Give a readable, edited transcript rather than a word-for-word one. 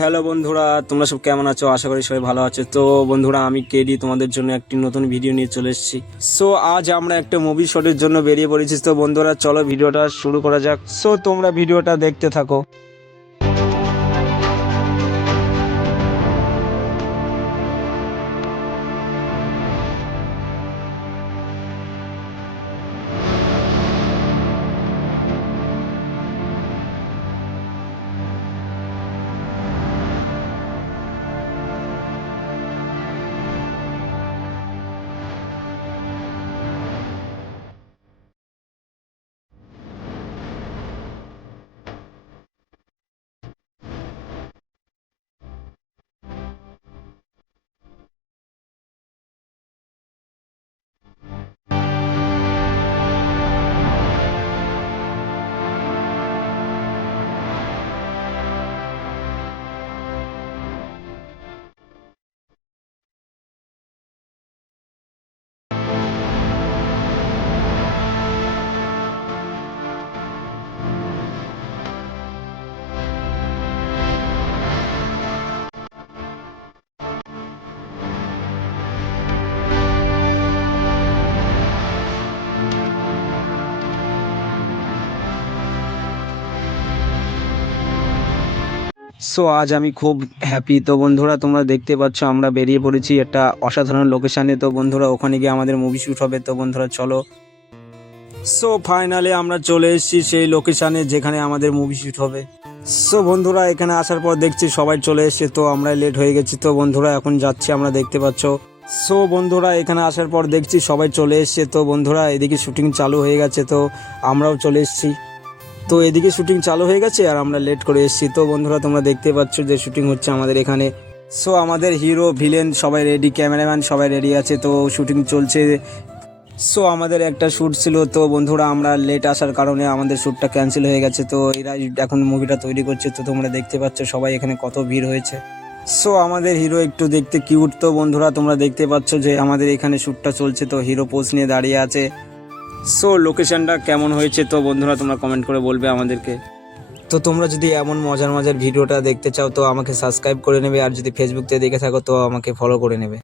Hello বন্ধুরা, তোমরা সব কেমন আছো? আশা করি সবাই ভালো আছো। তো বন্ধুরা, আমি কেডি তোমাদের জন্য একটি নতুন ভিডিও নিয়ে চলে এসেছি। আজ আমরা একটা মুভি শটের জন্য বেরিয়ে পড়েছি। তো বন্ধুরা, চলো ভিডিওটা শুরু করা যাক। তোমরা ভিডিওটা দেখতে থাকো। আজ আমি খুব হ্যাপি। তো বন্ধুরা, তোমরা দেখতে পাচ্ছ আমরা বেরিয়ে পড়েছি একটা অসাধারণ লোকেশানে। তো বন্ধুরা, ওখানে গিয়ে আমাদের মুভি শ্যুট হবে। তো বন্ধুরা চলো। ফাইনালি আমরা চলে এসেছি সেই লোকেশানে যেখানে আমাদের মুভি শ্যুট হবে। বন্ধুরা, এখানে আসার পর দেখছি সবাই চলে এসেছে। তো আমরা লেট হয়ে গেছি। তো বন্ধুরা, এখন যাচ্ছি, আমরা দেখতে পাচ্ছ। বন্ধুরা, এখানে আসার পর দেখছি সবাই চলে এসেছে। তো বন্ধুরা, এদিকে শুটিং চালু হয়ে গেছে। তো আমরাও চলে এসেছি। তো এদিকে শুটিং চালু হয়ে গেছে আর আমরা লেট করে এসেছি। তো বন্ধুরা, তোমরা দেখতে পাচ্ছ যে শুটিং হচ্ছে আমাদের এখানে। আমাদের হিরো ভিলেন সবাই রেডি, ক্যামেরাম্যান সবাই রেডি আছে। তো শুটিং চলছে। আমাদের একটা শ্যুট ছিল। তো বন্ধুরা, আমরা লেট আসার কারণে আমাদের শ্যুটটা ক্যান্সেল হয়ে গেছে। তো এরা এখন মুভিটা তৈরি করছে। তো তোমরা দেখতে পাচ্ছ সবাই এখানে কত ভিড় হয়েছে। আমাদের হিরো একটু দেখতে কিউট। তো বন্ধুরা, তোমরা দেখতে পাচ্ছ যে আমাদের এখানে শ্যুটটা চলছে। তো হিরো পোজ নিয়ে দাঁড়িয়ে আছে। লোকেশনটা কেমন হয়েছে? তো বন্ধুরা, তোমরা কমেন্ট করে বলবে আমাদেরকে। তো তোমরা যদি এমন মজার মজার ভিডিওটা দেখতে চাও তো আমাকে সাবস্ক্রাইব করে নেবে, আর যদি ফেসবুক থেকে দেখে থাকো তো আমাকে ফলো করে নেবে।